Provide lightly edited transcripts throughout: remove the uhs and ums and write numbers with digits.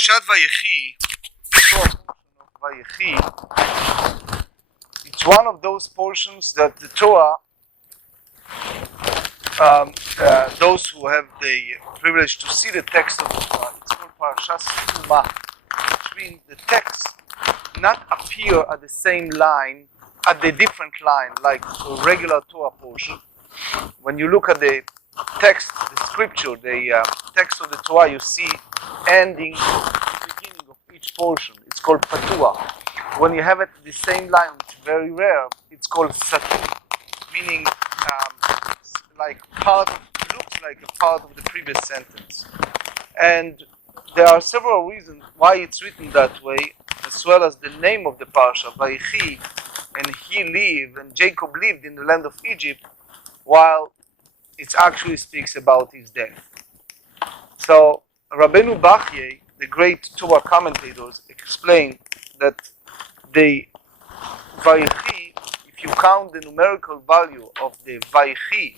Parashat Vayechi, Vayechi, it's one of those portions that the Torah, those who have the privilege to see the text of the Torah, it's called Parashat, which means the text not appear at the same line, at the different line, like a regular Torah portion. When you look at the text, the scripture, the text of the Torah, you see ending, the beginning of each portion. It's called patua. When you have it the same line, it's very rare. It's called satu, meaning like looks like a part of the previous sentence. And there are several reasons why it's written that way, as well as the name of the parsha, Vayechi, and he lived, and Jacob lived in the land of Egypt, while it actually speaks about his death. So Rabbeinu Bachye, the great Torah commentators, explain that the Vayechi, if you count the numerical value of the Vayechi,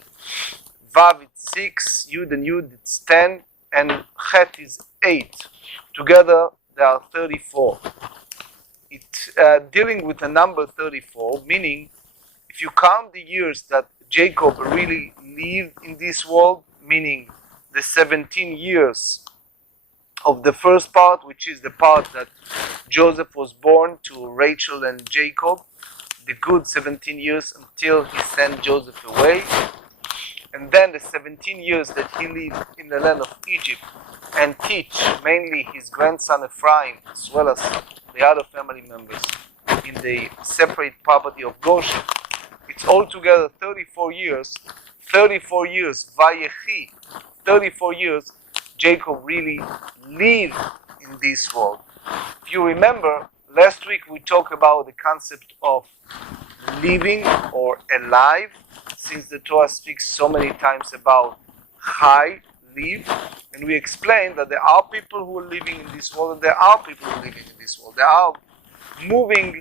Vav it's 6, Yud and Yud it's 10, and Chet is 8. Together there are 34. It's dealing with the number 34, meaning if you count the years that Jacob really lived in this world, meaning the 17 years of the first part, which is the part that Joseph was born to Rachel and Jacob, the good 17 years until he sent Joseph away, and then the 17 years that he lived in the land of Egypt and teach mainly his grandson Ephraim as well as the other family members in the separate property of Goshen. It's altogether 34 years, Vayechi, 34 years, Jacob really lived in this world. If you remember, last week we talked about the concept of living or alive, since the Torah speaks so many times about chai, live, and we explained that there are people who are living in this world and there are people who are living in this world. There are moving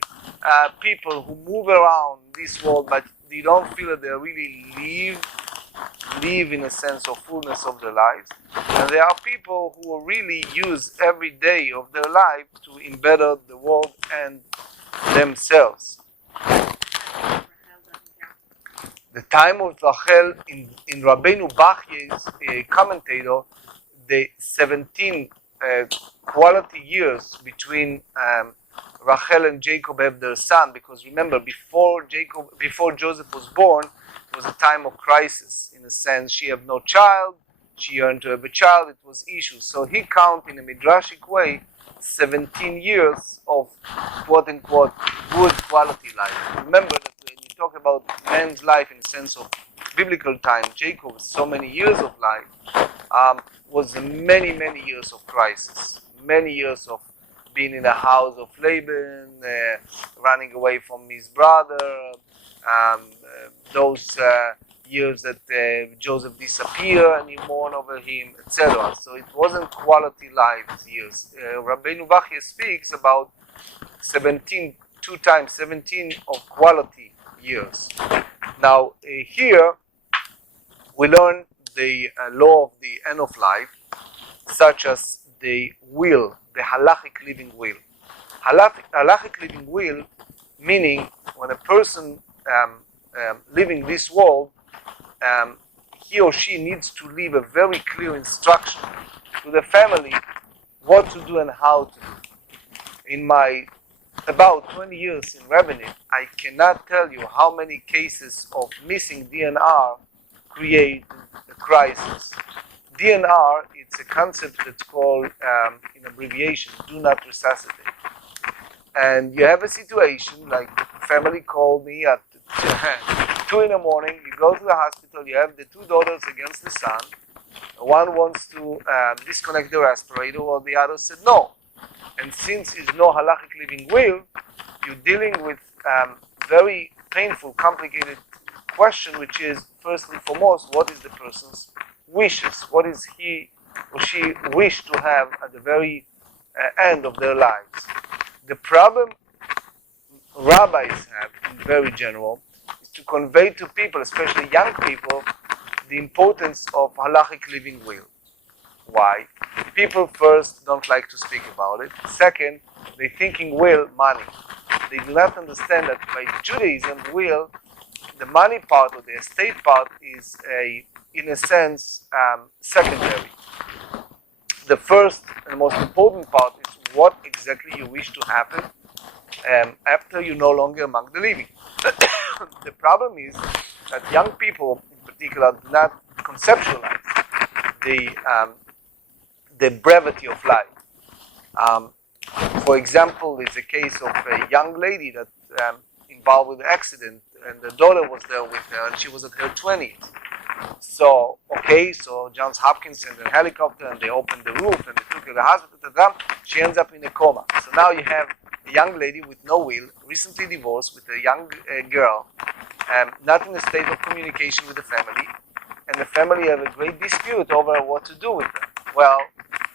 people who move around this world, but they don't feel that they really live in a sense of fullness of their lives. And there are people who really use every day of their life to embetter the world and themselves. The time of Rachel in Rabbeinu Bachye's commentator, the 17 quality years between Rachel and Jacob have their son, because remember, before Joseph was born, it was a time of crisis. In a sense, she had no child, she yearned to have a child, it was issues. So he counted in a midrashic way 17 years of quote-unquote good quality life. Remember that when you talk about man's life in the sense of biblical time, Jacob's so many years of life was many years of crisis, many years of being in the house of Laban, running away from his brother, those years that Joseph disappeared and he mourned over him, etc. So it wasn't quality life years. Rabbeinu Bachye speaks about 17 of quality years. Now here we learn the law of the end of life, such as the will, the halachic living will. Halachic living will, meaning when a person living this world, he or she needs to leave a very clear instruction to the family what to do and how to do. In my about 20 years in rabbinate, I cannot tell you how many cases of missing DNR create a crisis. DNR, it's a concept that's called, in abbreviation, do not resuscitate. And you have a situation like family called me at 2 in the morning, you go to the hospital, you have the two daughters against the son, one wants to disconnect the respirator, while the other said no. And since it's no halachic living will, you're dealing with very painful, complicated question, which is, first and foremost, what is the person's wishes? What is he or she wish to have at the very end of their lives? The problem rabbis have, in very general, is to convey to people, especially young people, the importance of halachic living will. Why? People first don't like to speak about it. Second, they thinking will, money. They do not understand that by Judaism, will, the money part or the estate part is in a sense, secondary. The first and most important part is what exactly you wish to happen after you're no longer among the living. The problem is that young people, in particular, do not conceptualize the brevity of life. For example, there's a case of a young lady that involved with an accident, and the daughter was there with her, and she was at her 20s. So Johns Hopkins sent a helicopter, and they opened the roof, and they took her to the hospital. She ends up in a coma. So now you have a young lady with no will, recently divorced, with a young girl, not in a state of communication with the family, and the family have a great dispute over what to do with her. Well,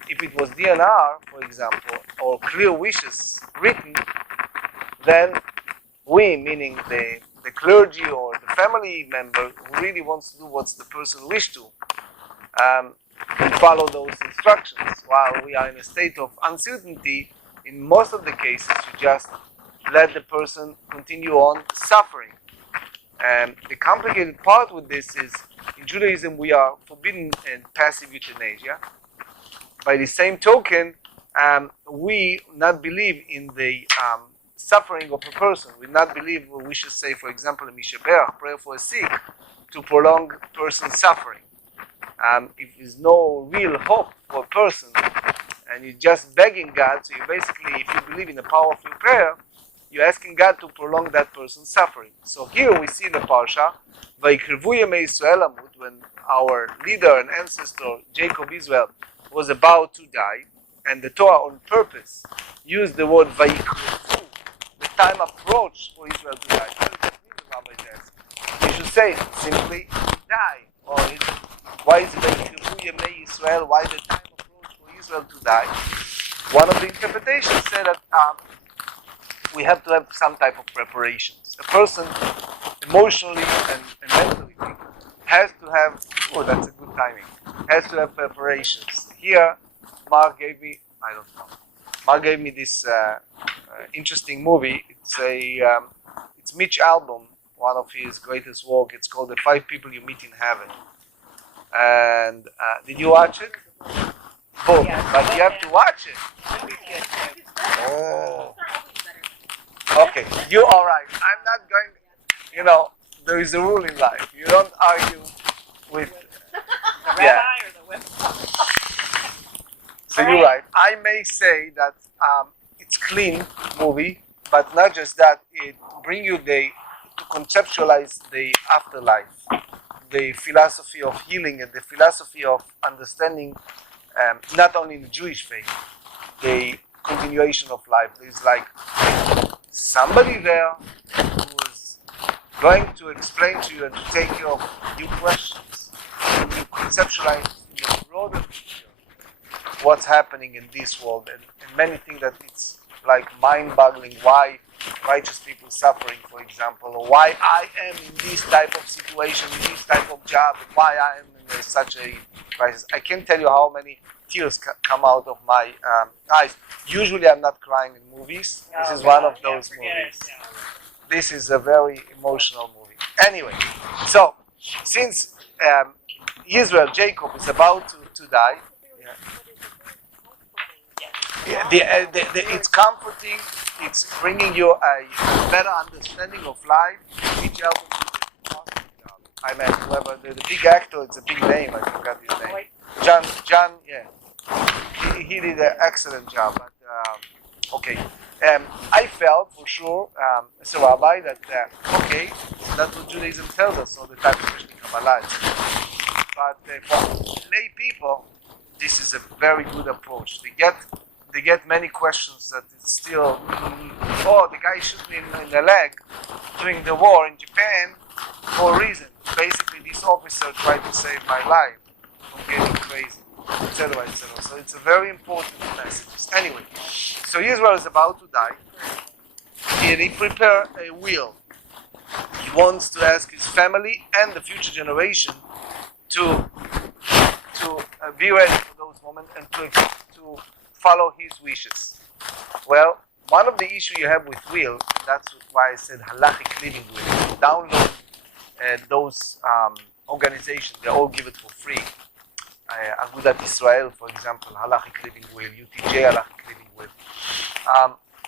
if it was DNR, for example, or clear wishes written, then we, meaning the clergy or the family member who really wants to do what the person wished to, can follow those instructions. While we are in a state of uncertainty, in most of the cases, you just let the person continue on suffering. And the complicated part with this is, in Judaism, we are forbidden in passive euthanasia. By the same token, we not believe in the suffering of a person. We not believe, we should say, for example, a mishaber, prayer for a sick, to prolong a person's suffering. If there's no real hope for a person, and you're just begging God, so you basically, if you believe in the power of your prayer, you're asking God to prolong that person's suffering. So here we see in the Parsha, Vayechi Yemei Israel Amut, when our leader and ancestor, Jacob Israel, was about to die, and the Torah on purpose used the word Vayechi. The time approached for Israel to die. What does that mean, the rabbis ask? You should say simply die. Or why is it Vayechi Yemei Israel? Why the time approached for Israel to die? One of the interpretations said that we have to have some type of preparations. A person, emotionally and mentally, has to have, that's a good timing, has to have preparations. Here, Mark gave me this interesting movie. It's Mitch Albom, one of his greatest work. It's called The 5 People You Meet in Heaven. And did you watch it? Both, yeah, but you have to watch it. Oh. Okay, you all right. I'm not going, there is a rule in life. You don't argue with the rabbi or the women. So you're right. I may say that it's clean movie, but not just that, it brings you to conceptualize the afterlife, the philosophy of healing and the philosophy of understanding not only the Jewish faith, the continuation of life. There's like somebody there who is going to explain to you and to take care of your questions, and you conceptualize in the broader picture what's happening in this world, and many things that it's like mind-boggling why righteous people suffering, for example, or why I am in this type of situation, in this type of job, and why I am in such a crisis. I can't tell you how many tears come out of my eyes. Usually I'm not crying in movies. This is one of those movies. This is a very emotional movie. Anyway, so since Israel, Jacob, is about to die, it's comforting, it's bringing you a better understanding of life. Each album is an awesome job. I mean, whoever, the big actor, it's a big name, I forgot his name. John, yeah. He did an excellent job. But, okay. I felt, for sure, as a rabbi, that, that's what Judaism tells us all the time, especially Kabbalah. But for lay people, this is a very good approach. They get many questions that it's still, the guy shot me in the leg during the war in Japan for a reason. Basically, this officer tried to save my life from getting crazy, etc., etc. So it's a very important message. Anyway, so Israel is about to die, and he prepared a will. He wants to ask his family and the future generation to be ready for those moments and to follow his wishes. Well, one of the issues you have with will, and that's why I said halachic living will, download those organizations, they all give it for free. Agudat Israel, for example, halachic living will, UTJ halachic living will.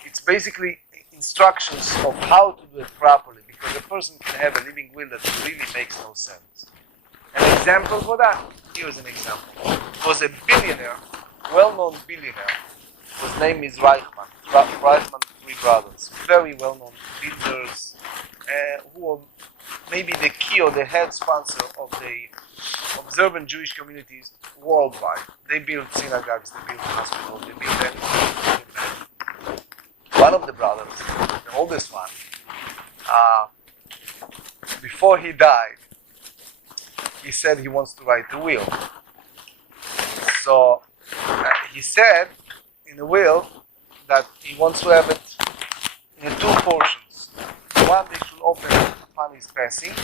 It's basically instructions of how to do it properly, because a person can have a living will that really makes no sense. An example for that, here's an example. It was a billionaire, well-known billionaire, whose name is Reichman. Reichman, three brothers, very well-known builders, who are maybe the key or the head sponsor of the observant Jewish communities worldwide. They build synagogues, they build hospitals, they build anything. One of the brothers, the oldest one, before he died, he said he wants to write a will. So he said in the will that he wants to have it in two portions. One they should open upon his passing.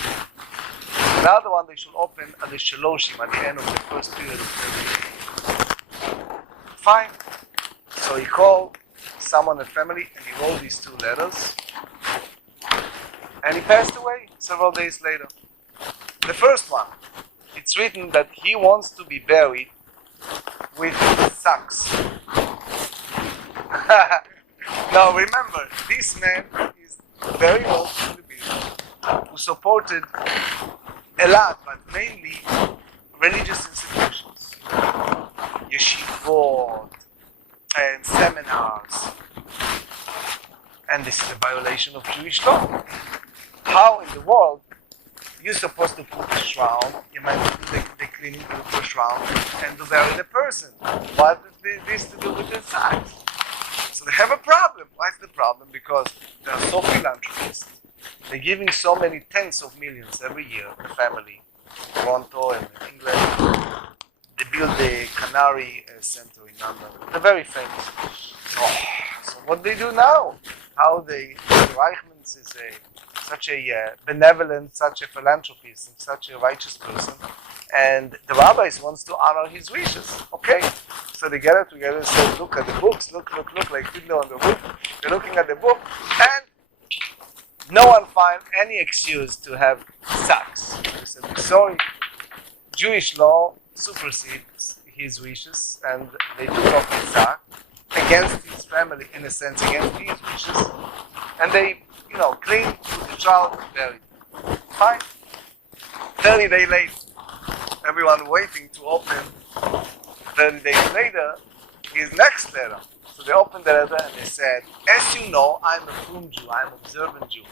Another one they should open at the Shaloshim, at the end of the first period of the living. Fine. So he called someone in the family and he wrote these two letters. And he passed away several days later. The first one, it's written that he wants to be buried with socks. Now remember, this man is very well to the business, who supported a lot, but mainly religious institutions, yeshivot, and seminars. And this is a violation of Jewish law. How in the world you're supposed to put the shroud, you might do the cleaning of the shroud and to bury the person? What is this to do with the socks? So they have a problem. What's the problem? Because they are so philanthropists. They're giving so many tens of millions every year, the family, in Toronto and in England. They build the Canary Center in London. They're very famous. So what they do now? How the Reichmans is such a benevolent, such a philanthropist, and such a righteous person, and the rabbis wants to honor his wishes. Okay, so they gather together and say, look at the books, look, like Fiddler on the Roof. They're looking at the book, and no one finds any excuse to have socks. They said, we're sorry, Jewish law supersedes his wishes, and they took off his sock against his family, in a sense, against his wishes, and they, clean the child and buried. Fine. 30 days later, everyone waiting to open 30 days later his next letter. So they opened the letter and they said, as you know, I'm a frum Jew, I'm an observant Jew.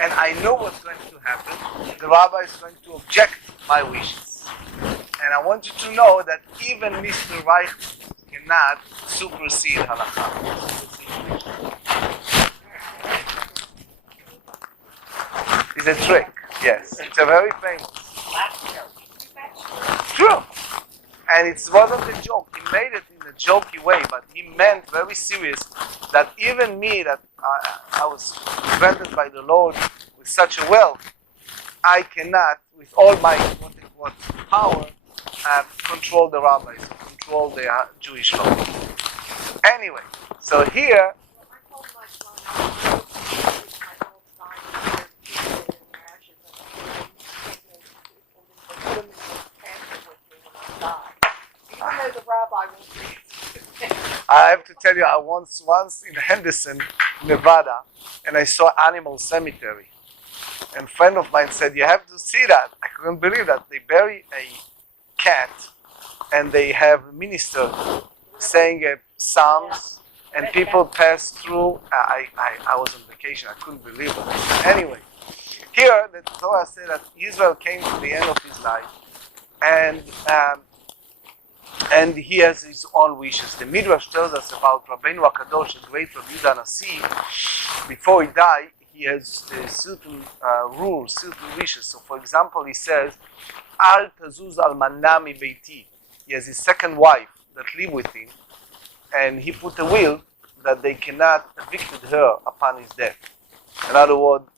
And I know what's going to happen. The rabbi is going to object my wishes. And I want you to know that even Mr. Reich cannot supersede halakha. It's a trick, yes. It's a very famous. True. And it wasn't a joke. He made it in a jokey way, but he meant very serious that even me, that I was granted by the Lord with such a wealth, I cannot, with all my power, control the rabbis, control the Jewish law. Anyway, so here. I have to tell you, I once in Henderson, Nevada, and I saw Animal Cemetery. And a friend of mine said, you have to see that. I couldn't believe that. They bury a cat, and they have a minister saying psalms, and people pass through. I was on vacation. I couldn't believe it. Anyway, here the Torah said that Israel came to the end of his life, and he has his own wishes. The Midrash tells us about Rabbeinu HaKadosh, the great Rabbi Yehuda Nasi. Before he died, he has certain rules, certain wishes. So, for example, he says, Al tazuz al manami beiti. He has his second wife that live with him, and he put a will that they cannot evict her upon his death. In other words,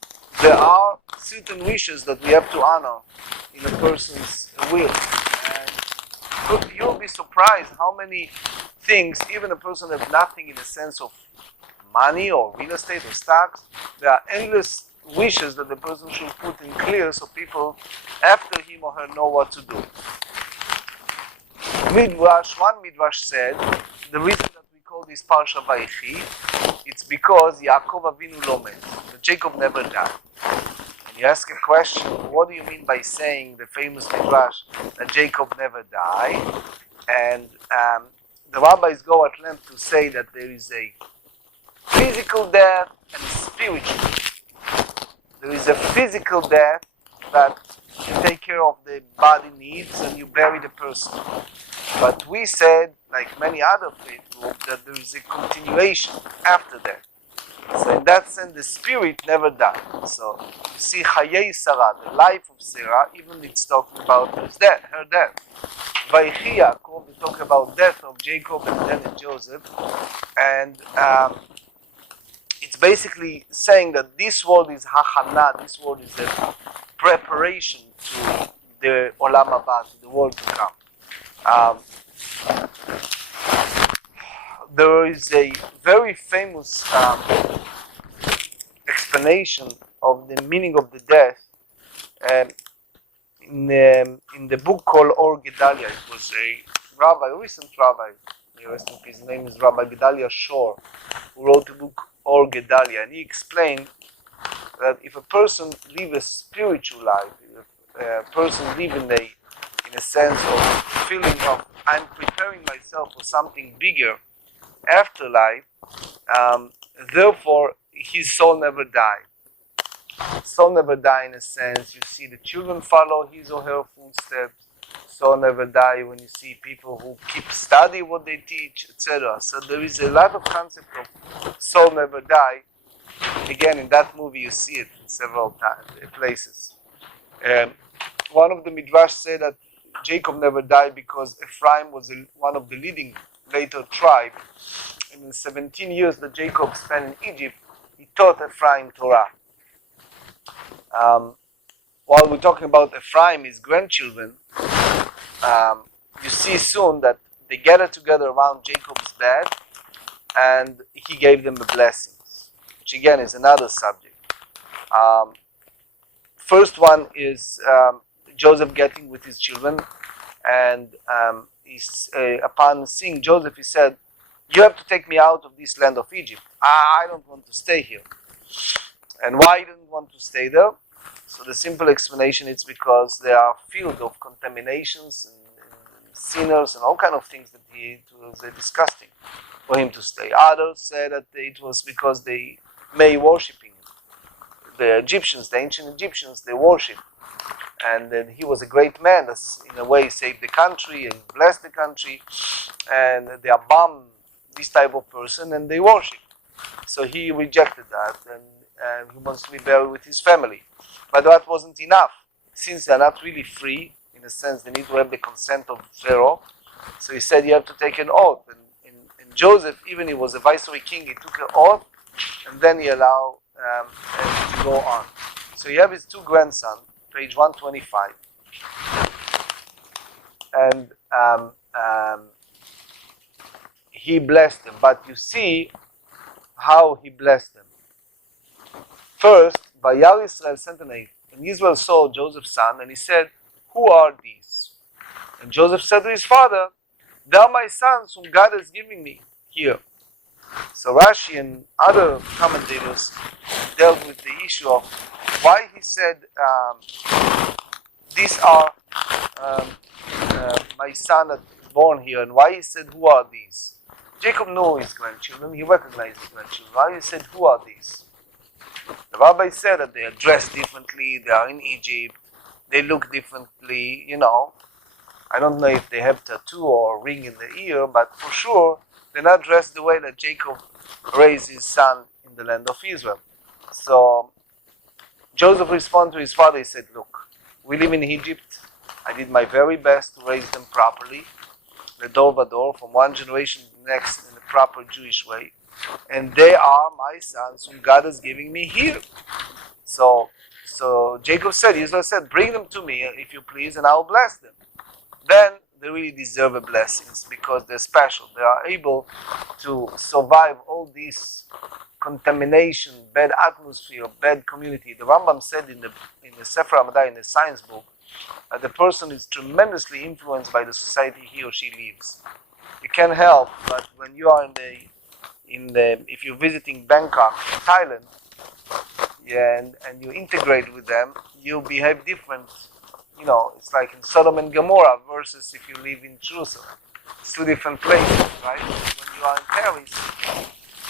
there are certain wishes that we have to honor in a person's will. you'll be surprised how many things, even a person has nothing in the sense of money or real estate or stocks, there are endless wishes that the person should put in clear so people after him or her know what to do. One Midrash said, the reason that we call this Parsha Vayechi, it's because Yaakov Avinu lo met, that Jacob never died. And you ask a question, what do you mean by saying the famous Midrash that Jacob never died? And the rabbis go at length to say that there is a physical death and a spiritual death. There is a physical death that you take care of the body needs and you bury the person. But we said, like many other faith groups, that there is a continuation after that. So in that sense, the spirit never died. So you see, Chayei Sarah, the life of Sarah, even it's talking about her death. Vayechi Yaakov, we talk about death of Jacob and then of Joseph, and it's basically saying that this world is hachana, this world is a preparation to the olam haba, to the world to come. There is a very famous explanation of the meaning of the death in the book called Or Gedalia. It was a recent rabbi, rest in peace, his name is Rabbi Gedalia Shor, who wrote the book Or Gedalia, and he explained that if a person lives a spiritual life, if a person lives in a sense of feeling of I'm preparing myself for something bigger after life, therefore his soul never died. Soul never die in a sense. You see the children follow his or her footsteps. Soul never die when you see people who keep study what they teach, etc. So there is a lot of concept of soul never die. Again, in that movie you see it in several places. One of the midrash said that Jacob never died because Ephraim was one of the leading later tribe. And in the 17 years that Jacob spent in Egypt, he taught Ephraim Torah. While we're talking about Ephraim, his grandchildren, you see soon that they gathered together around Jacob's bed and he gave them the blessings, which again is another subject. First one is Joseph getting with his children, and upon seeing Joseph, he said, "You have to take me out of this land of Egypt. I don't want to stay here." And why he didn't want to stay there? So the simple explanation is because they are filled of contaminations and sinners and all kind of things that it was disgusting for him to stay. Others said that it was because they may worshiping the Egyptians, the ancient Egyptians, they worship. And then he was a great man that in a way saved the country and blessed the country, and they abound this type of person and they worship. So he rejected that, and he wants to be buried with his family. But that wasn't enough. Since they're not really free, in a sense, they need to have the consent of Pharaoh. So he said, you have to take an oath. And Joseph, even he was a viceroy king, he took an oath, and then he allowed him to go on. So you have his two grandsons, page 125. And he blessed them. But you see how he blessed them. First, Vayar Israel sent an aid, and Israel saw Joseph's son, and he said, "Who are these?" And Joseph said to his father, "They are my sons whom God has given me here." So Rashi and other commentators dealt with the issue of why he said, "These are my son that is born here," and why he said, "Who are these?" Jacob knew his grandchildren; he recognized his grandchildren. Why he said, "Who are these?" The rabbi said that they are dressed differently, they are in Egypt, they look differently, I don't know if they have tattoo or ring in the ear, but for sure, they're not dressed the way that Jacob raised his son in the land of Israel. So, Joseph responded to his father, he said, "Look, we live in Egypt, I did my very best to raise them properly, the door by door, from one generation to the next in the proper Jewish way. And they are my sons whom God is giving me here." So Jacob said, Israel said, "Bring them to me if you please, and I will bless them." Then they really deserve a blessings because they're special. They are able to survive all this contamination, bad atmosphere, bad community. The Rambam said in the Sefra Amadai, in the science book, that the person is tremendously influenced by the society he or she lives. You can't help, but when you are if you're visiting Bangkok, Thailand, yeah, and you integrate with them, you behave different. You know, it's like in Sodom and Gomorrah versus if you live in Jerusalem. It's two different places, right? When you are in Paris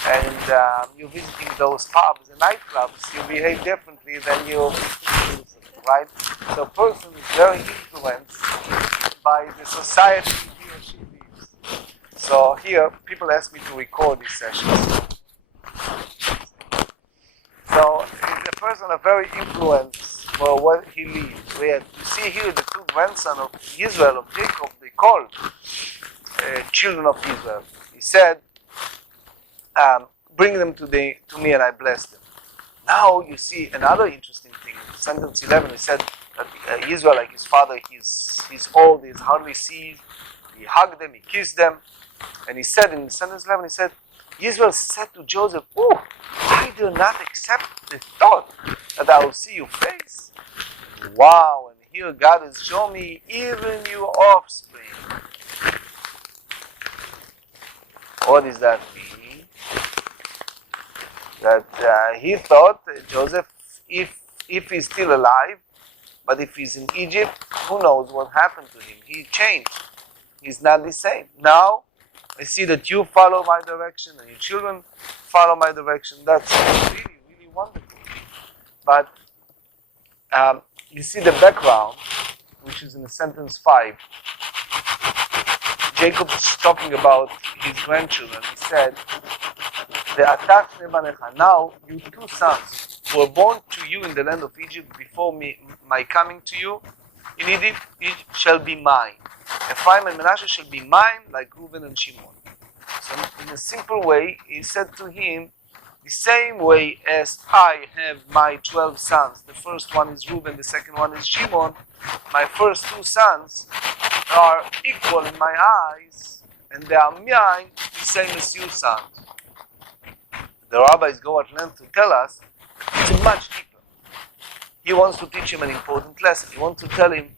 and you're visiting those pubs and nightclubs, you behave differently than you in Jerusalem, right? So a person is very influenced by the society he or she lives. So here, people ask me to record these sessions. So the person is very influenced by what he lives. We have to see here the two grandsons of Israel, of Jacob, they called children of Israel. He said, bring them to me and I bless them. Now you see another interesting thing. In sentence 11, he said that Israel, like his father, he's old, he hardly sees. He hugged them, he kissed them. And he said in sentence 11, he said, Israel said to Joseph, oh, I do not accept the thought that I will see your face. Wow, and here God has shown me even your offspring. What does that mean? That he thought, Joseph, if he's still alive, but if he's in Egypt, who knows what happened to him? He changed. He's not the same. Now, I see that you follow my direction and your children follow my direction. That's really, really wonderful. But you see the background, which is in the sentence 5. Jacob is talking about his grandchildren. He said, now you two sons who were born to you in the land of Egypt before my coming to you in Egypt shall be mine. Ephraim and Manasseh shall be mine like Reuben and Shimon. So in a simple way, he said to him, the same way as I have my 12 sons, the first one is Reuben, the second one is Shimon, my first two sons are equal in my eyes, and they are mine, the same as your sons. The rabbis go at length to tell us it's much deeper. He wants to teach him an important lesson. He wants to tell him,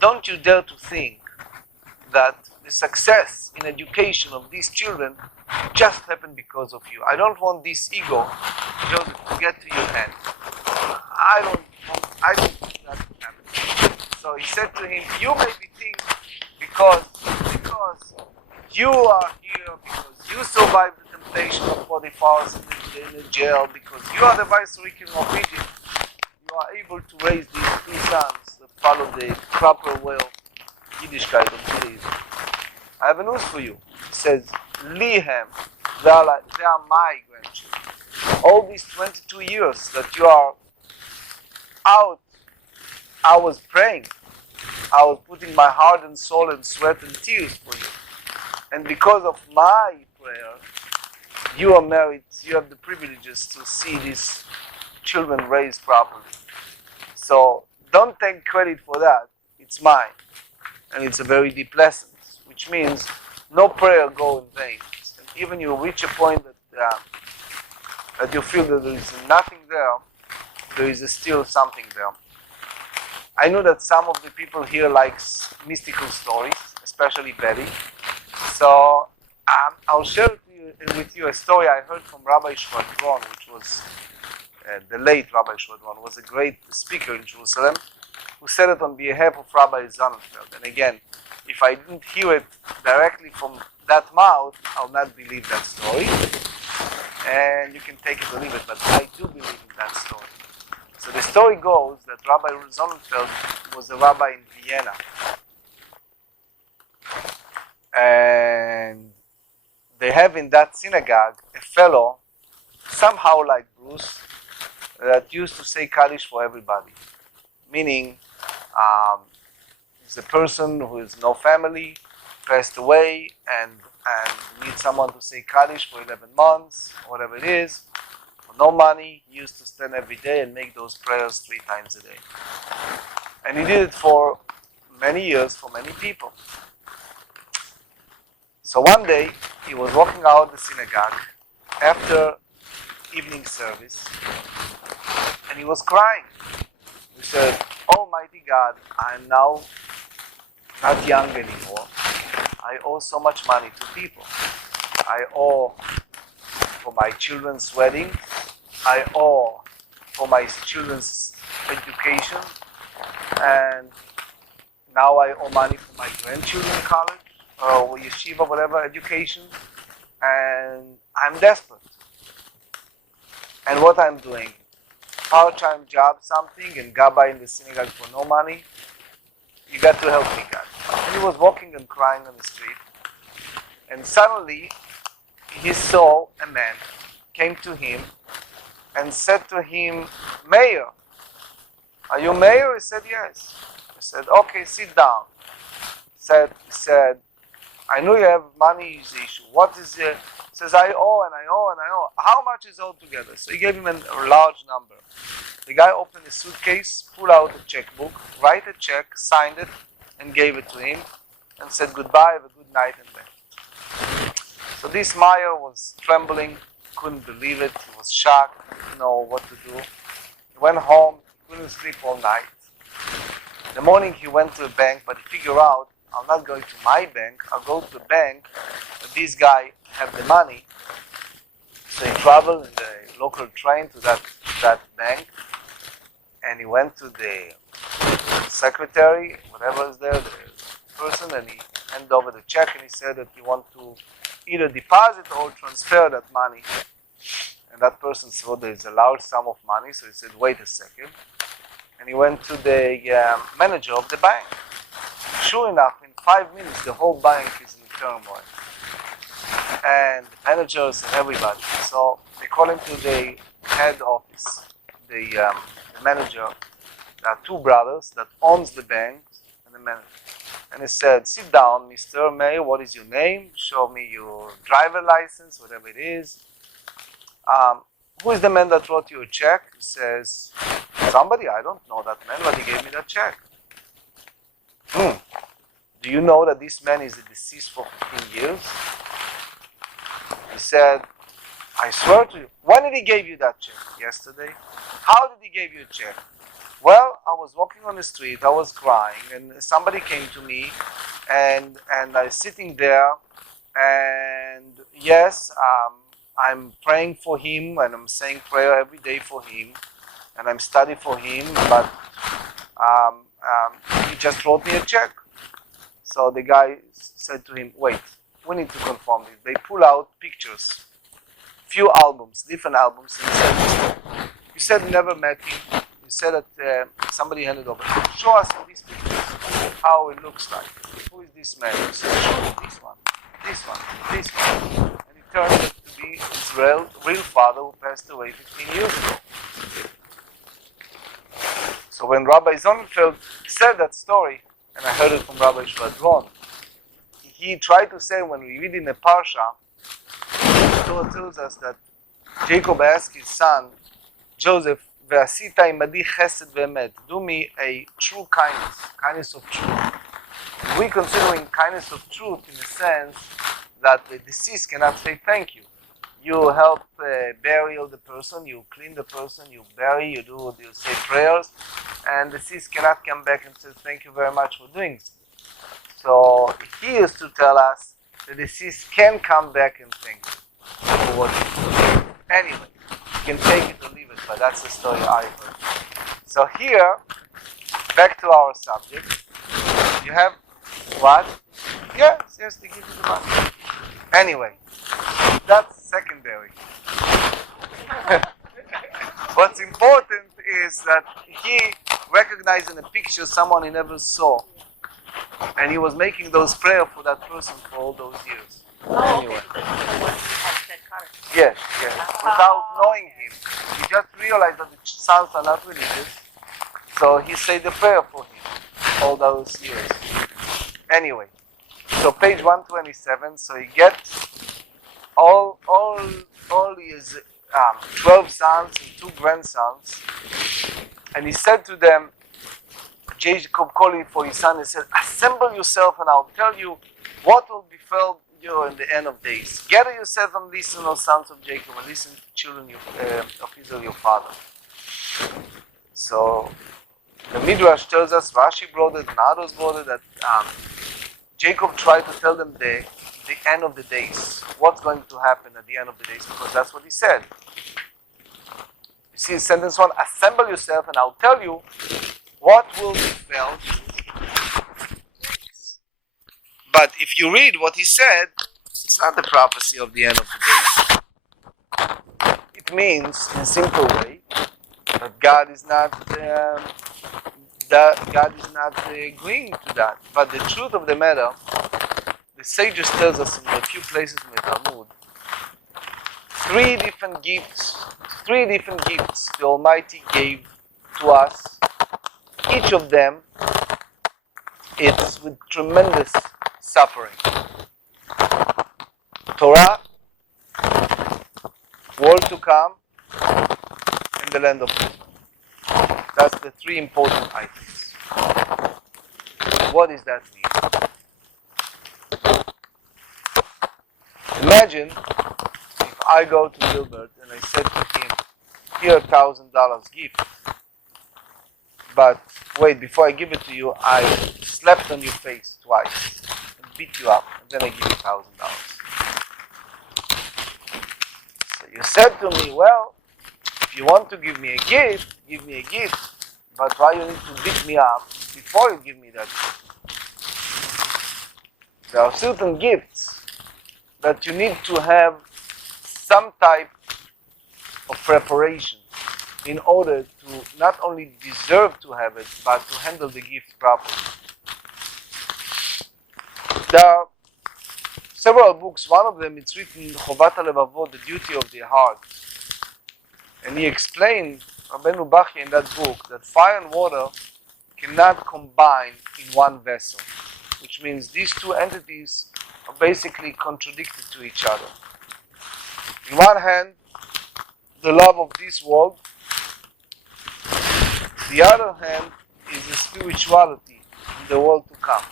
don't you dare to think that the success in education of these children just happened because of you. I don't want this ego, Joseph, to get to your head. I don't think that will happen. So he said to him, you maybe think because you are here, because you survived the temptation of Potiphar's in the jail, because you are the viceroy of Egypt, you are able to raise these two sons that follow the proper way of Yiddishkeit of Judaism. I have a news for you. He says, Lihem, they are my grandchildren. All these 22 years that you are out, I was praying. I was putting my heart and soul and sweat and tears for you. And because of my prayer, you are married, you have the privileges to see these children raised properly. So don't take credit for that. It's mine. And it's a very deep lesson, which means no prayer go in vain. And even you reach a point that you feel that there is nothing there is still something there. I know that some of the people here likes mystical stories, especially Betty. So I'll share with you a story I heard from Rabbi Shvadron, which was the late Rabbi Shvadron, was a great speaker in Jerusalem, who said it on behalf of Rabbi Sonnenfeld. And again, if I didn't hear it directly from that mouth, I'll not believe that story. And you can take it or leave it, but I do believe in that story. So the story goes that Rabbi Sonnenfeld was a rabbi in Vienna. And they have in that synagogue a fellow, somehow like Bruce, that used to say Kaddish for everybody. Meaning, he's a person who has no family, passed away, and needs someone to say Kaddish for 11 months, or whatever it is. For no money, he used to spend every day and make those prayers 3 times a day. And he did it for many years, for many people. So one day he was walking out the synagogue after evening service, and he was crying. He said, Almighty God, I'm now not young anymore. I owe so much money to people. I owe for my children's wedding. I owe for my children's education. And now I owe money for my grandchildren's college or yeshiva, whatever, education. And I'm desperate. And what I'm doing, part-time job, something, and gabbai in the synagogue for no money. You got to help me, God. And he was walking and crying on the street. And suddenly, he saw a man, came to him, and said to him, Mayor, are you mayor? He said, yes. He said, okay, sit down. He said, I know you have money issue. What is it? He says, I owe and I owe and I owe. How much is all together? So he gave him a large number. The guy opened a suitcase, pulled out a checkbook, write a check, signed it, and gave it to him, and said goodbye, have a good night, and went. So this Meyer was trembling, couldn't believe it, he was shocked, didn't know what to do. He went home, couldn't sleep all night. In the morning he went to a bank, but he figured out, I'm not going to my bank, I'll go to the bank, but this guy have the money. So he traveled in the local train to that bank, and he went to the secretary, whatever is there, the person, and he handed over the check, and he said that he want to either deposit or transfer that money. And that person saw there is a large sum of money, so he said, wait a second. And he went to the manager of the bank. Sure enough, in 5 minutes, the whole bank is in turmoil. And the managers and everybody. So they call him to the head office, the manager. There are two brothers that owns the bank and the manager. And he said, sit down, Mr. Mayor, what is your name? Show me your driver license, whatever it is. Who is the man that wrote you a check? He says, somebody, I don't know that man, but he gave me that check. Do you know that this man is deceased for 15 years? He said, I swear to you. When did he give you that check? Yesterday. How did he give you a check? Well, I was walking on the street, I was crying, and somebody came to me, and I was sitting there, and yes, I'm praying for him, and I'm saying prayer every day for him, and I'm studying for him, but he just wrote me a check. So the guy said to him, wait, we need to confirm this. They pull out pictures, few albums, different albums, and he said, you said you never met him. You said that somebody handed over. Show us these pictures, how it looks like. Who is this man? He said, show this one, this one, this one. And it turned out to be his real father who passed away 15 years ago. So when Rabbi Sonnenfeld said that story, and I heard it from Rabbi Shvadron, he tried to say, when we read in the Parsha, the Torah tells us that Jacob asked his son, Joseph, Ve'asita imadi chesed ve'emet, do me a true kindness, kindness of truth. And we're considering kindness of truth in the sense that the deceased cannot say thank you. You help burial the person, you clean the person, you bury, you say prayers, and the deceased cannot come back and say thank you very much for doing so. So he used to tell us the deceased can come back and thank you for what he did. Anyway, you can take it or leave it, but that's the story I heard. So here, back to our subject. You have what? Yes, they give you the money. Anyway, that's secondary. What's important is that he recognized in a picture someone he never saw. And he was making those prayers for that person for all those years. Anyway. Yes. Without knowing him. He just realized that the sons are not religious. So he said the prayer for him all those years. Anyway. So page 127. So he gets all his 12 sons and 2 grandsons. And he said to them, Jacob calling for his son, he said, assemble yourself and I'll tell you what will befall you're in the end of days. Gather yourself and listen, O sons of Jacob, and listen, children of Israel, your father. So the Midrash tells us, Rashi brought it, and others brought it, that Jacob tried to tell them the end of the days, what's going to happen at the end of the days, because that's what he said. You see sentence 1, assemble yourself and I'll tell you what will befell you. But if you read what he said, it's not the prophecy of the end of the days. It means, in a simple way, that God is not agreeing to that. But the truth of the matter, the sages tells us in a few places in the Talmud, three different gifts the Almighty gave to us. Each of them, it's with tremendous suffering. Torah, world to come, and the land of Israel. That's the three important items. What does that mean? Imagine if I go to Gilbert and I said to him, here $1,000 gift, but wait, before I give it to you, I slapped on your face twice and beat you up, and then I give you $1,000. So you said to me, well, if you want to give me a gift, give me a gift, but why you need to beat me up before you give me that gift? There are certain gifts that you need to have some type of preparation in order to not only deserve to have it, but to handle the gift properly. There are several books. One of them, it's written, Chovat HaLevavot, the duty of the heart. And he explained, Rabbeinu Bachya, in that book, that fire and water cannot combine in one vessel, which means these two entities are basically contradicted to each other. In one hand, the love of this world. The other hand is the spirituality in the world to come.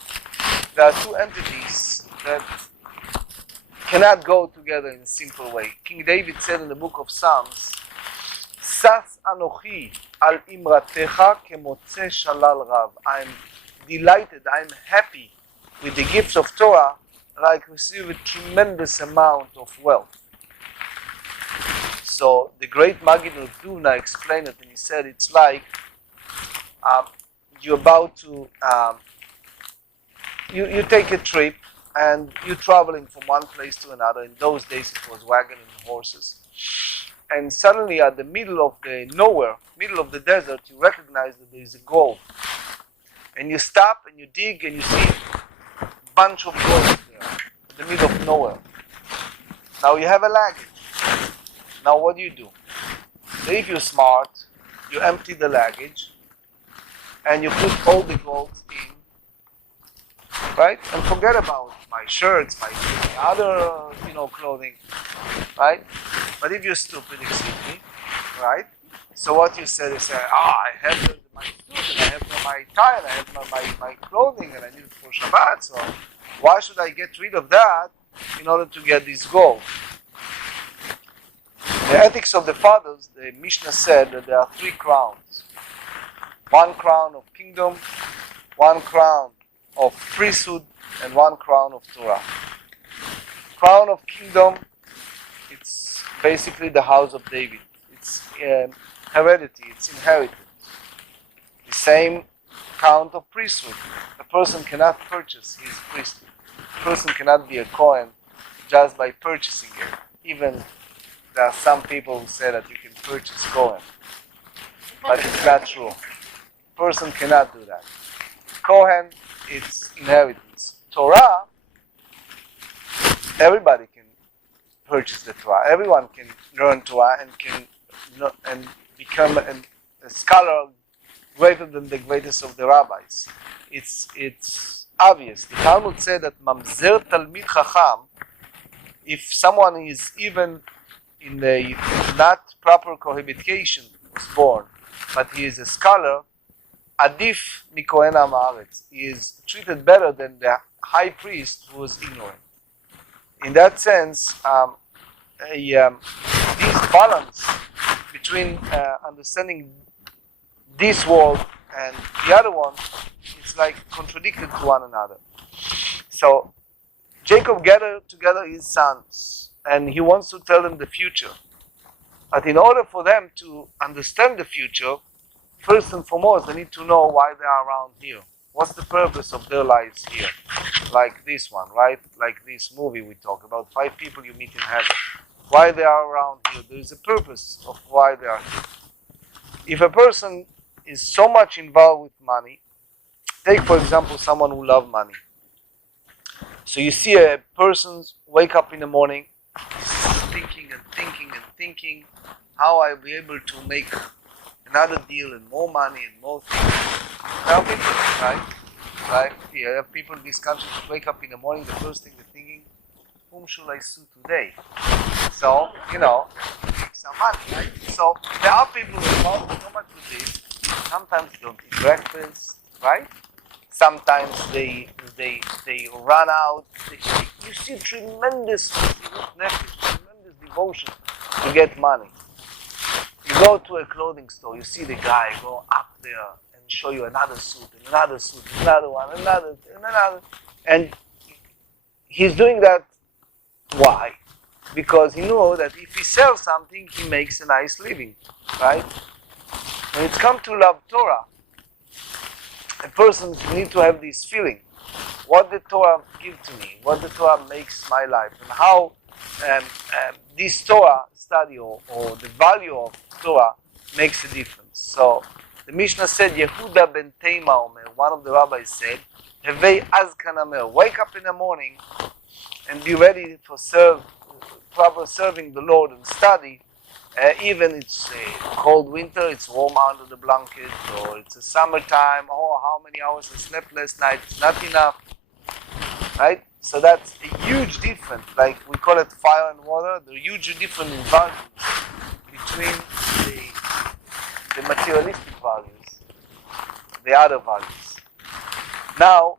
There are two entities that cannot go together in a simple way. King David said in the book of Psalms, Sas anochi al imratecha kemotze shalal rav. I'm delighted, I'm happy with the gifts of Torah, like receive a tremendous amount of wealth. So the great Maggid of Duvna explained it, and he said it's like you're about to you take a trip and you're traveling from one place to another. In those days it was wagon and horses, and suddenly at the middle of the nowhere, middle of the desert, you recognize that there is a gold, and you stop and you dig and you see a bunch of gold there in the middle of nowhere. Now you have a luggage. Now what do? If you're smart, you empty the luggage and you put all the gold in, right? And forget about my shirts, my other, clothing, right? But if you're stupid, excuse me, right? So what you said is, I have my suit and I have my tie and I have my clothing and I need it for Shabbat, so why should I get rid of that in order to get this gold? The ethics of the fathers, the Mishnah said that there are three crowns. One crown of kingdom, one crown of priesthood, and one crown of Torah. Crown of kingdom, it's basically the house of David. It's heredity, it's inherited. The same count of priesthood. A person cannot purchase his priesthood. A person cannot be a Kohen just by purchasing it. Even there are some people who say that you can purchase Kohen, but it's not true. A person cannot do that. Kohen, it's inheritance. Torah, everybody can purchase the Torah. Everyone can learn Torah and can and become a scholar greater than the greatest of the rabbis. It's obvious. The Talmud said that mamzer talmid chacham, if someone is even in a not proper cohabitation, was born, but he is a scholar, adif mikohen ha'aretz. He is treated better than the high priest who was ignorant. in that sense, this balance between understanding this world and the other one, it's like contradicted to one another. So Jacob gathered together his sons, and he wants to tell them the future. But in order for them to understand the future, first and foremost, they need to know why they are around here. What's the purpose of their lives here? Like this one, right? Like this movie we talk about, 5 people you meet in heaven. Why they are around here? There is a purpose of why they are here. If a person is so much involved with money, take for example someone who loves money. So you see a person wake up in the morning, thinking and thinking and thinking, how I'll be able to make another deal and more money and more things. There are people, right? Right? You have people in this country who wake up in the morning, the first thing they're thinking, whom should I sue today? So, make some money, right? So there are people who are involved so much with this. Sometimes they don't eat breakfast, right? Sometimes they run out. You see tremendous devotion to get money. You go to a clothing store, you see the guy go up there and show you another suit, and another suit, another one, another. And he's doing that. Why? Because he knows that if he sells something, he makes a nice living, right? When it's come to love Torah, a person needs to have this feeling. What the Torah gives to me, what the Torah makes my life, and how this Torah study or the value of Torah makes a difference. So the Mishnah said, Yehuda ben Tema Omer, one of the rabbis said, Hevei Azkan Amer, wake up in the morning and be ready for proper serving the Lord and study. Even it's a cold winter, it's warm under the blanket, or it's a summertime, how many hours I slept last night, it's not enough, right? So that's a huge difference, like we call it fire and water, the huge difference in values between the materialistic values, the other values. Now,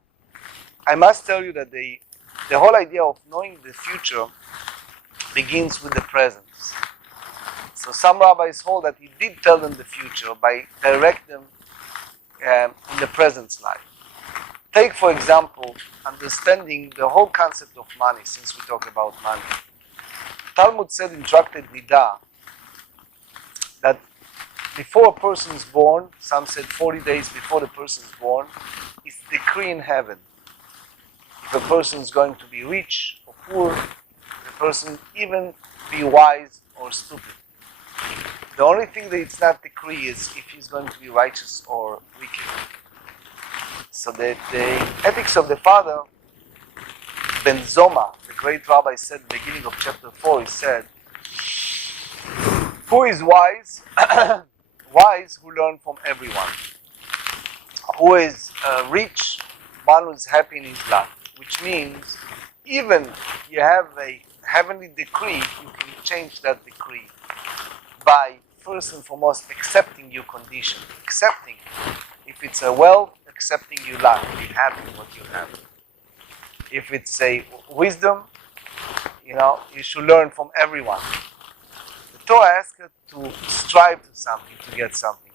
I must tell you that the whole idea of knowing the future begins with the present. So some rabbis hold that he did tell them the future by direct them in the present life. Take, for example, understanding the whole concept of money, since we talk about money. Talmud said in Tractate Nida that before a person is born, some said 40 days before the person is born, it's decree in heaven. If a person is going to be rich or poor, the person even be wise or stupid. The only thing that it's not decree is if he's going to be righteous or wicked. So the ethics of the father, Ben Zoma, the great rabbi, said at the beginning of chapter 4, he said, who is wise? Wise who learn from everyone. Who is rich? One who is happy in his life. Which means even you have a heavenly decree, you can change that decree by first and foremost accepting your condition. Accepting. If it's a wealth, accepting your life, be happy with what you have. If it's a wisdom, you should learn from everyone. The Torah asks us to strive to something, to get something.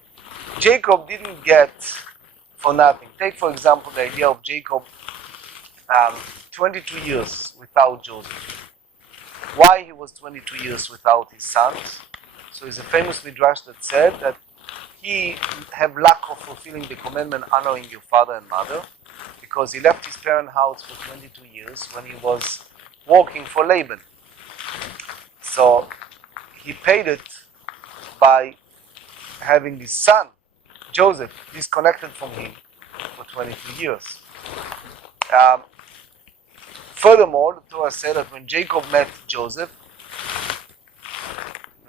Jacob didn't get for nothing. Take, for example, the idea of Jacob, 22 years without Joseph. Why he was 22 years without his sons? So it's a famous midrash that said that he have lack of fulfilling the commandment honoring your father and mother because he left his parents' house for 22 years when he was working for Laban. So he paid it by having his son, Joseph, disconnected from him for 22 years. Furthermore, the Torah said that when Jacob met Joseph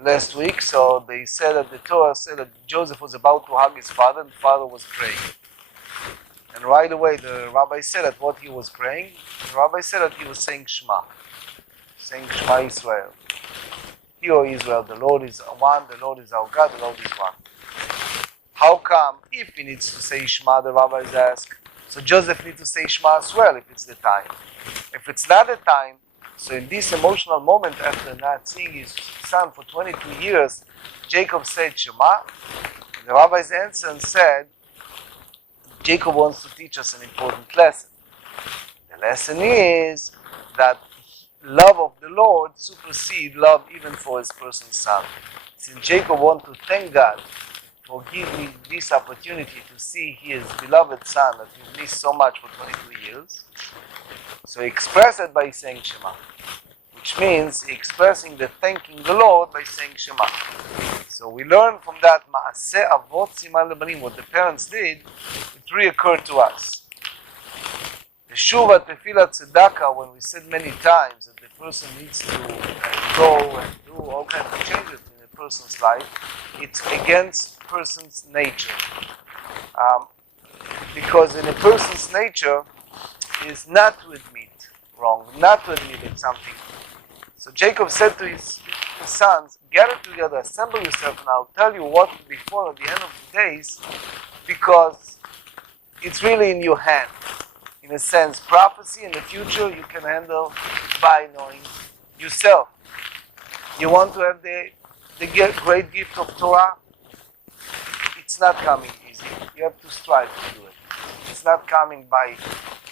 last week, so they said that the Torah said that Joseph was about to hug his father and the father was praying. And right away the rabbi said that what he was praying, the rabbi said that he was saying Shema Israel. Hear Israel, the Lord is one, the Lord is our God, the Lord is one. How come, if he needs to say Shema, the rabbis ask, so Joseph needs to say Shema as well if it's the time. If it's not the time, So in this emotional moment, after not seeing his son for 22 years, Jacob said, Shema. And the rabbis answered and said, Jacob wants to teach us an important lesson. The lesson is that love of the Lord supersedes love even for his personal son. Since Jacob wants to thank God for giving me this opportunity to see his beloved son that he missed so much for 22 years, so he expressed it by saying Shema, which means he expressing the thanking the Lord by saying Shema. So we learn from that Maaseh Avot Siman Lebanim, what the parents did, it reoccurred to us. The Shuva Tefillah Tzedakah, when we said many times that the person needs to go and do all kinds of changes in a person's life, it's against person's nature. Because in a person's nature is not to admit wrong, not to admit it's something. So Jacob said to his sons, gather together, assemble yourself, and I'll tell you what to befall at the end of the days, because it's really in your hand. In a sense, prophecy in the future you can handle by knowing yourself. You want to have the great gift of Torah? It's not coming easy. You have to strive to do it. It's not coming by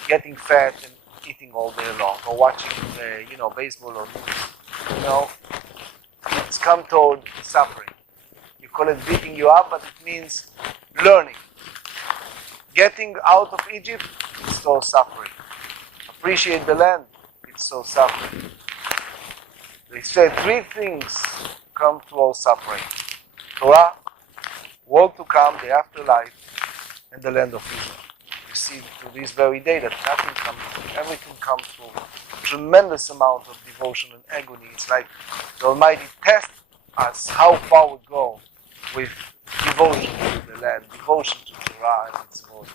getting fat and eating all day long, or watching, baseball or movies. It's come toward suffering. You call it beating you up, but it means learning. Getting out of Egypt, it's so suffering. Appreciate the land, it's so suffering. They said 3 things come to all suffering: Torah, world to come, the afterlife, and the land of Israel. You see to this very day that nothing comes, everything comes through tremendous amount of devotion and agony. It's like the Almighty tests us how far we go with devotion to the land, devotion to Torah and its word,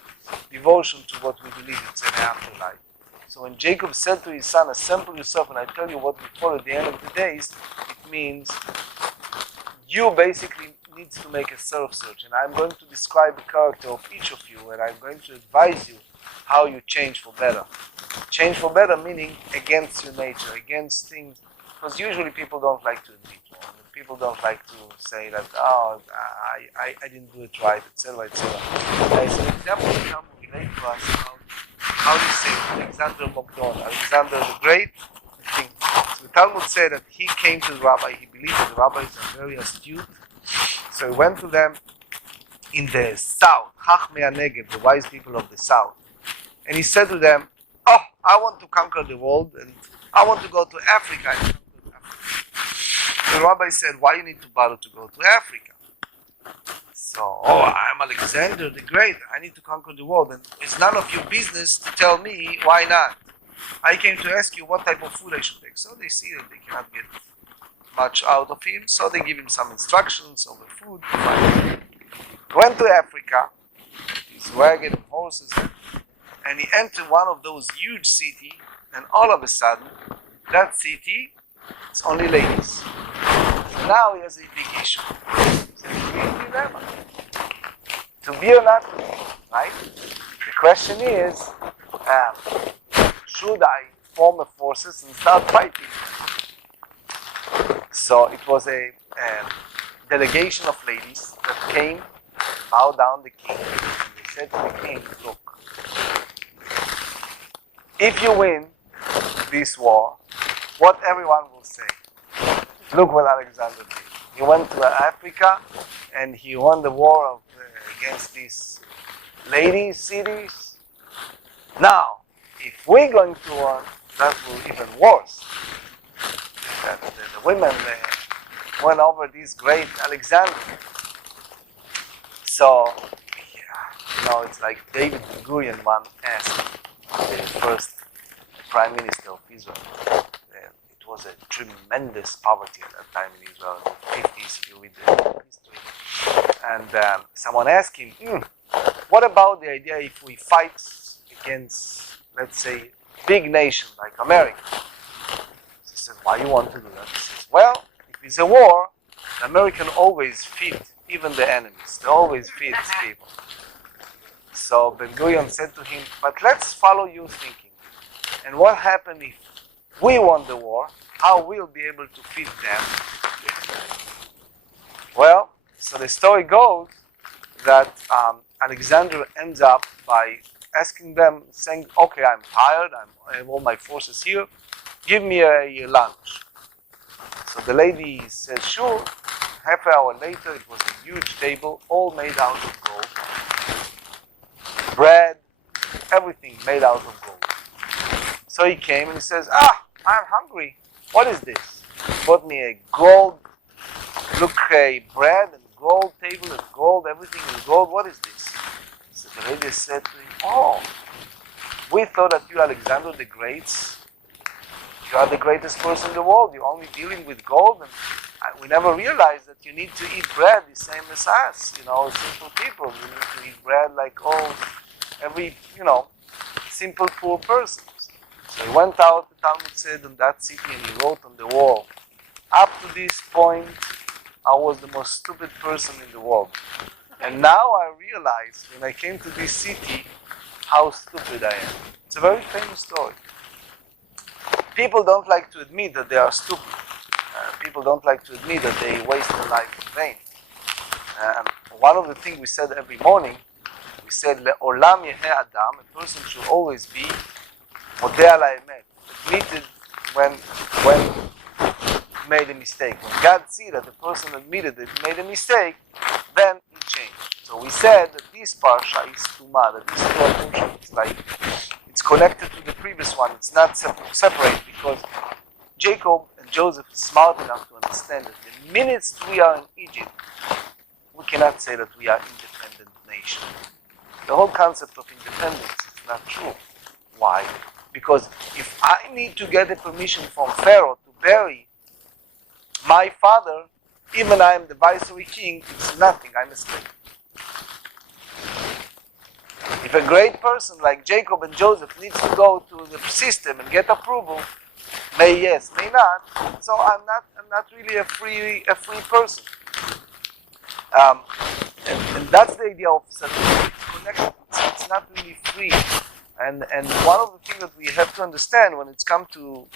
devotion to what we believe it's an afterlife. So when Jacob said to his son, assemble yourself and I tell you what before at the end of the days, it means you basically needs to make a self-search, and I'm going to describe the character of each of you, and I'm going to advise you how you change for better. Change for better meaning against your nature, against things, because usually people don't like to admit wrong. People don't like to say that, I didn't do it right, etc., etc. As an example, the Talmud relate to us about how do you say Alexander Mogdon, Alexander the Great. So the Talmud said that he came to the rabbi, he believed that the rabbis are very astute. So he went to them in the south, Chachmei HaNegev, the wise people of the south. And he said to them, I want to conquer the world and I want to go to Africa. And conquer Africa. The rabbi said, why you need to bother to go to Africa? So, I'm Alexander the Great, I need to conquer the world. And it's none of your business to tell me why not. I came to ask you what type of food I should take. So they see that they cannot get much out of him, so they give him some instructions over food. He went to Africa, his wagon and horses, and he entered one of those huge cities, and all of a sudden, that city is only ladies. So now he has a big issue. It's a big dilemma. To be or not to be, right? The question is, should I form a forces and start fighting? So it was a delegation of ladies that came, bowed down the king, and they said to the king, look, if you win this war, what everyone will say, look what Alexander did. He went to Africa and he won the war against these lady cities. Now, if we're going to win, that will be even worse. That the women went over this great Alexander. So, it's like David Ben-Gurion once asked the first prime minister of Israel. It was a tremendous poverty at that time in Israel, in the 50s, if you read the history. And someone asked him, what about the idea if we fight against, let's say, big nation like America? He said, why you want to do that? He says, well, if it's a war, the American always feed even the enemies. They always feed people. So Ben-Gurion said to him, but let's follow your thinking. And what happened if we won the war, how we'll be able to feed them? Well, so the story goes that Alexander ends up by asking them, saying, okay, I'm tired, I have all my forces here, give me a lunch. So the lady said, sure. Half an hour later, it was a huge table, all made out of gold. Bread, everything made out of gold. So he came and he says, I'm hungry. What is this? He bought me a gold, bread and gold table and gold, everything is gold. What is this? So the lady said to him, oh, we thought that you, Alexander the Great, you are the greatest person in the world. You're only dealing with gold, and we never realized that you need to eat bread the same as us, simple people. You need to eat bread like every, simple poor person. So he went out, the Talmud said, in that city, and he wrote on the wall, up to this point, I was the most stupid person in the world. And now I realize, when I came to this city, how stupid I am. It's a very famous story. People don't like to admit that they are stupid. People don't like to admit that they waste their life in vain. One of the things we said every morning, we said, Le'olam yehe adam, a person should always be modeh al ha'emet, admitted when he made a mistake. When God see that the person admitted that he made a mistake, then he changed. So we said that this parsha is tuma, that this portion is like, it's connected to the previous one. It's not separate because Jacob and Joseph is smart enough to understand that the minutes we are in Egypt, we cannot say that we are independent nation. The whole concept of independence is not true. Why? Because if I need to get a permission from Pharaoh to bury my father, even I am the viceroy king, it's nothing, I'm a slave. If a great person like Jacob and Joseph needs to go to the system and get approval, may yes, may not. So I'm not really a free person. And that's the idea of certificate connection. It's not really free. And one of the things that we have to understand when it's come to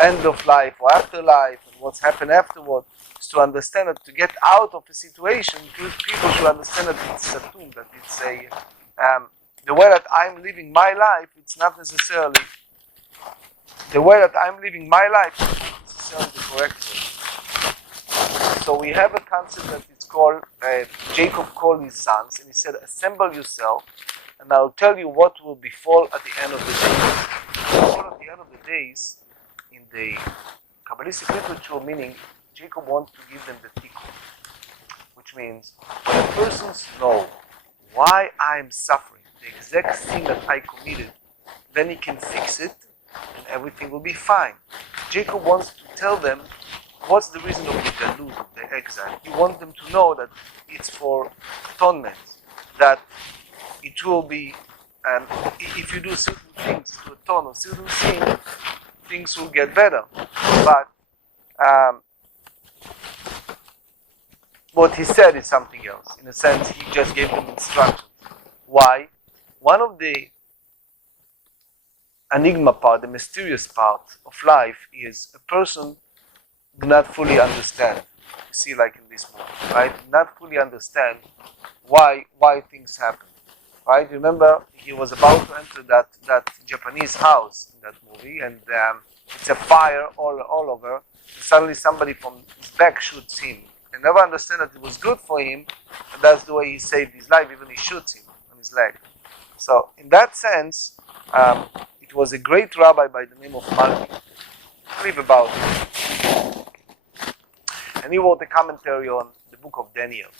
end of life or afterlife and what's happened afterward, is to understand that to get out of a situation, people should understand that it's a tomb, that it's the way that I'm living my life, it's not necessarily the way that I'm living my life is not necessarily the correct way. So we have a concept that it's called, Jacob called his sons and he said, assemble yourself and I'll tell you what will befall at the end of the days. Befall at the end of the days, in the Kabbalistic literature, meaning Jacob wants to give them the tikkun, which means when a person knows why I'm suffering, the exact thing that I committed, then he can fix it and everything will be fine. Jacob wants to tell them what's the reason of the galut, of the exile. He wants them to know that it's for atonement, that it will be, if you do certain things to atone or certain things, things will get better. But what he said is something else. In a sense, he just gave them instructions. Why? One of the enigma part, the mysterious part of life is a person do not fully understand. You see, like in this movie, right? Not fully understand why things happen. Right? Remember, he was about to enter that Japanese house in that movie, and it's a fire all over. And suddenly, somebody from his back shoots him, and never understand that it was good for him, and that's the way he saved his life. Even he shoots him on his leg. So, in that sense, it was a great rabbi by the name of Malik. Believe about it, and he wrote a commentary on the book of Daniel,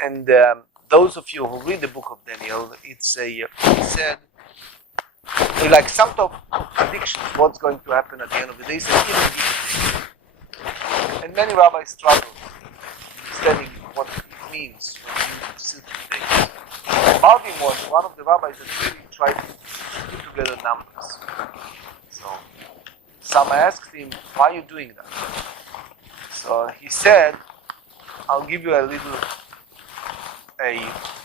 and. Those of you who read the book of Daniel, he said, like some of predictions, what's going to happen at the end of the day. He said, and many rabbis struggle studying what it means when you use certain things. Martin was one of the rabbis that really tried to put together numbers. So some asked him, why are you doing that? So he said, I'll give you a little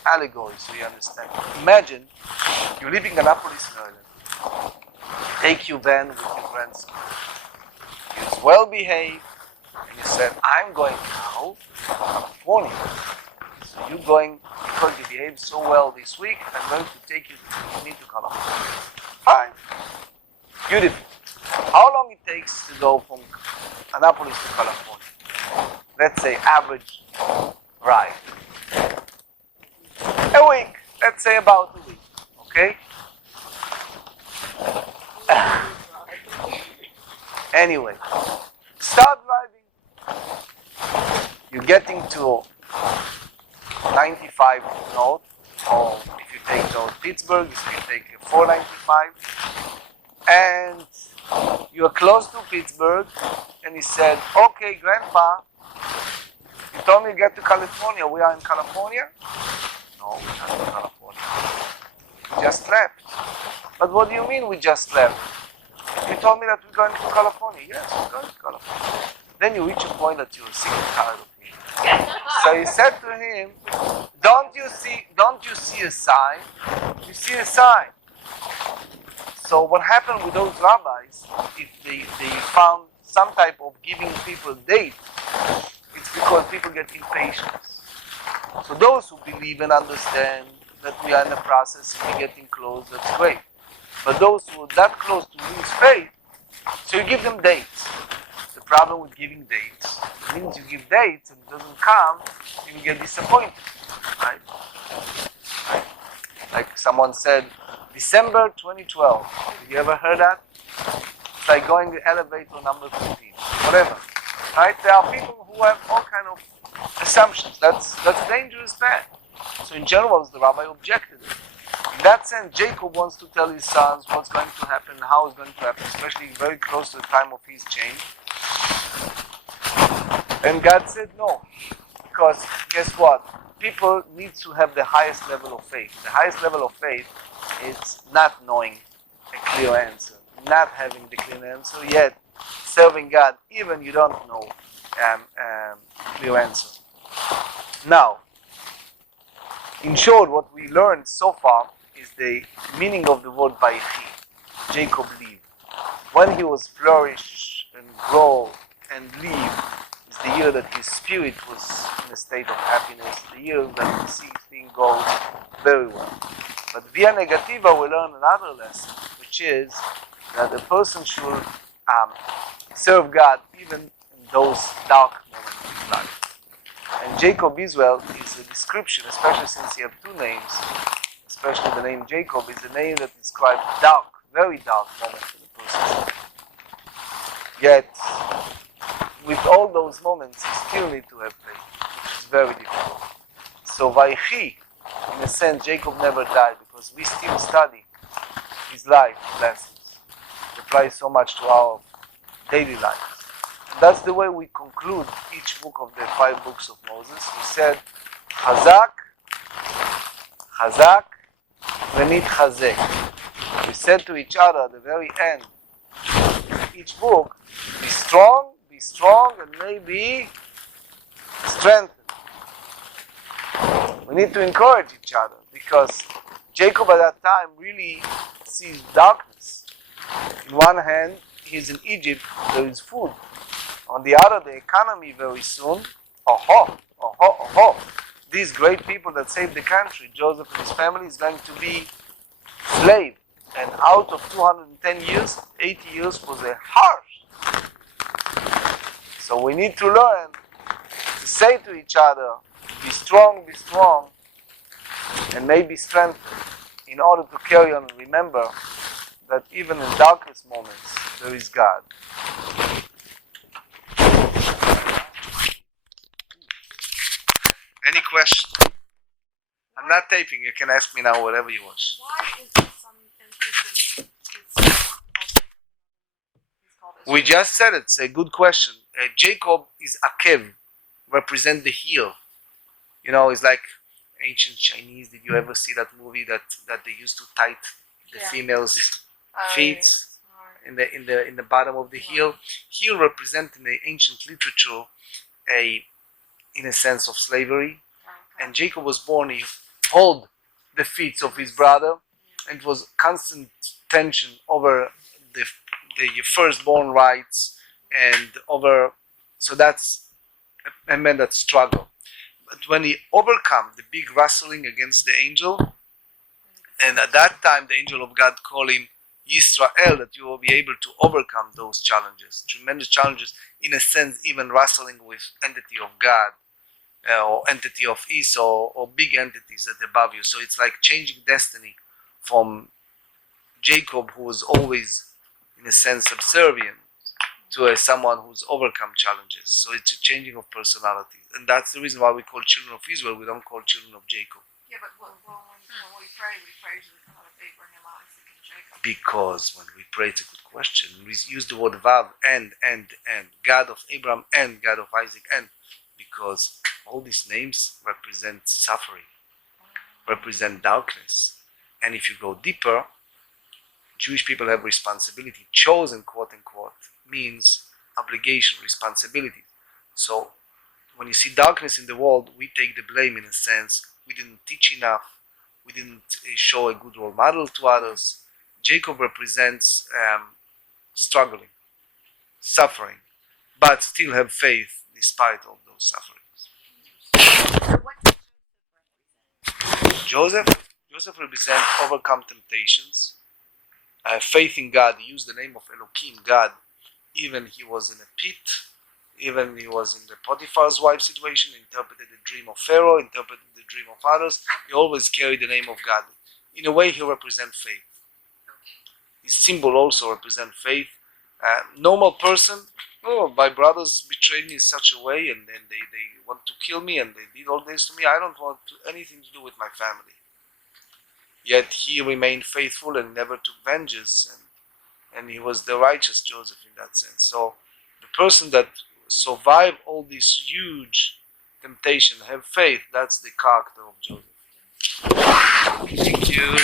allegory so you understand. Imagine you're living in Annapolis, Maryland. take you then with your grandson. He's well behaved, and you said, I'm going now to California. So you're going, because you behaved so well this week, I'm going to take you to California. Fine. Beautiful. How long it takes to go from Annapolis to California? Let's say average ride. A week. Let's say about a week. Okay? Anyway, start driving. You're getting to 95 north, or if you take north Pittsburgh, you take 495, and you're close to Pittsburgh, and he said, okay, Grandpa, you told me to get to California. We are in California? No, we're not in California. We just left. But what do you mean we just left? You told me that we're going to California. Yes, we're going to California. Then you reach a point that you're sick and tired of him. So he said to him, don't you see a sign? You see a sign. So what happened with those rabbis, if they found some type of giving people a date, it's because people get impatient. So those who believe and understand that we are in the process and we're getting close, that's great. But those who are that close to lose faith, so you give them dates. The problem with giving dates, it means you give dates and it doesn't come, you get disappointed. Right? Like someone said, December 2012. Have you ever heard that? It's like going to elevator number 15. Whatever. Right? There are people who have all kind of assumptions. That's dangerous bad. So in general, the rabbi objected it. In that sense, Jacob wants to tell his sons what's going to happen, how it's going to happen, especially very close to the time of his change. And God said no. Because guess what? People need to have the highest level of faith. The highest level of faith is not knowing a clear answer, not having the clear answer, yet serving God, even you don't know clear answer. Now, in short, what we learned so far is the meaning of the word Vayechi. Jacob lived. When he was flourish and grow and live, is the year that his spirit was in a state of happiness, the year that we see things go very well. But via negativa we learn another lesson, which is that the person should serve God even in those dark moments of his life. And Jacob Israel is a description, especially since he has two names, especially the name Jacob is a name that describes dark, very dark moments in the person's life. Yet, with all those moments, you still need to have faith, which is very difficult. So Vayechi, in a sense, Jacob never died because we still study his life lessons. It applies so much to our daily lives. And that's the way we conclude each book of the 5 books of Moses. We said, Chazak, Chazak, ונתחזק. We said to each other at the very end of each book, be strong, and maybe strengthened. We need to encourage each other because Jacob at that time really sees darkness. In one hand, he's in Egypt, there is food. On the other, the economy very soon, these great people that saved the country, Joseph and his family, is going to be slave. And out of 210 years, 80 years was a harsh. So we need to learn to say to each other, be strong, and maybe strengthened in order to carry on and remember that even in darkest moments, there is God. Any question? I'm not taping. You can ask me now whatever you want. Why is in some instances he's called We just said it. It's a good question. Jacob is Akev, represent the heel. You know, it's like ancient Chinese. Did you ever see that movie that they used to tie the females' feet in the bottom of the heel? Heel represent in the ancient literature in a sense of slavery. And Jacob was born, he hold the feet of his brother, and it was constant tension over the firstborn rights and over. So that's a man that struggle. But when he overcome the big wrestling against the angel, and at that time the angel of God called him Yisrael, that you will be able to overcome those challenges, tremendous challenges, in a sense, even wrestling with entity of God, or entity of Esau, or big entities that are above you. So it's like changing destiny from Jacob, who was always, in a sense, subservient, to someone who's overcome challenges. So it's a changing of personality. And that's the reason why we call children of Israel, we don't call children of Jacob. Yeah, but when we pray to the God of Abraham, Isaac, and Jacob. Because when we pray, it's a good question. We use the word Vav, and, God of Abraham, and God of Isaac, and. Because all these names represent suffering, represent darkness. And if you go deeper, Jewish people have responsibility. Chosen, quote unquote, means obligation, responsibility. So when you see darkness in the world, we take the blame in a sense. We didn't teach enough. We didn't show a good role model to others. Jacob represents struggling, suffering, but still have faith despite all those sufferings. So what does Joseph represent? Joseph represents overcome temptations, faith in God. He used the name of Elohim, God. Even he was in a pit, even he was in the Potiphar's wife situation, interpreted the dream of Pharaoh, interpreted the dream of others. He always carried the name of God. In a way, he represents faith. His symbol also represents faith. Normal person, oh, my brothers betrayed me in such a way, and then they want to kill me, and they did all this to me. I don't want anything to do with my family. Yet he remained faithful and never took vengeance, and he was the righteous Joseph in that sense. So the person that survived all this huge temptation, have faith, that's the character of Joseph. Thank you.